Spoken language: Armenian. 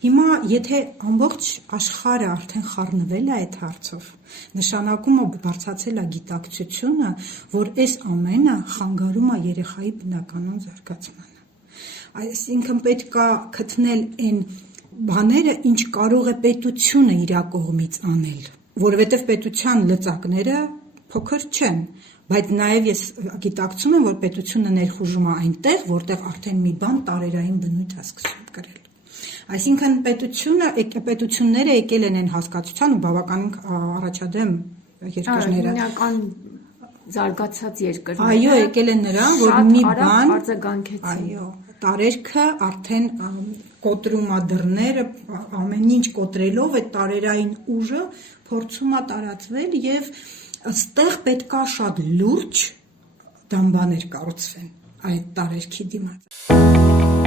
Հիմա եթե ամբողջ աշխարհը արդեն խառնվել է այդ հարցով, նշանակում է բարձրացել է գիտակցությունը, որ այս ամենը խանգարում է երեխայի բնականոն զարգացմանը։ Այսինքն պետք է գտնել այն բաները, ինչ կարող է պետությունը իր կողմից անել, որովհետև պետության լծակները փոքր չեն, բայց նաև ես գիտակցում եմ, որ պետությունը ներխուժում է այնտեղ, որտեղ արդեն մի բան տարերային բնույթ է սկսում կրել։ Այսինքն պետությունները եկել են այն հասկացության ու բավականին առաջադեմ երկրները։ Հիմնական զարգացած երկրները։ Այո, եկել են նրան, որ մի բան արձագանքեցին։ Այո, տարերքը արդեն կոտրում է դռները, ամեն ինչ կոտրելով այդ տարերային ուժը փորձում է տարածվել եւ այստեղ պետքա շատ լուրջ դամբաներ կառուցվեն այդ տարերքի դիմաց։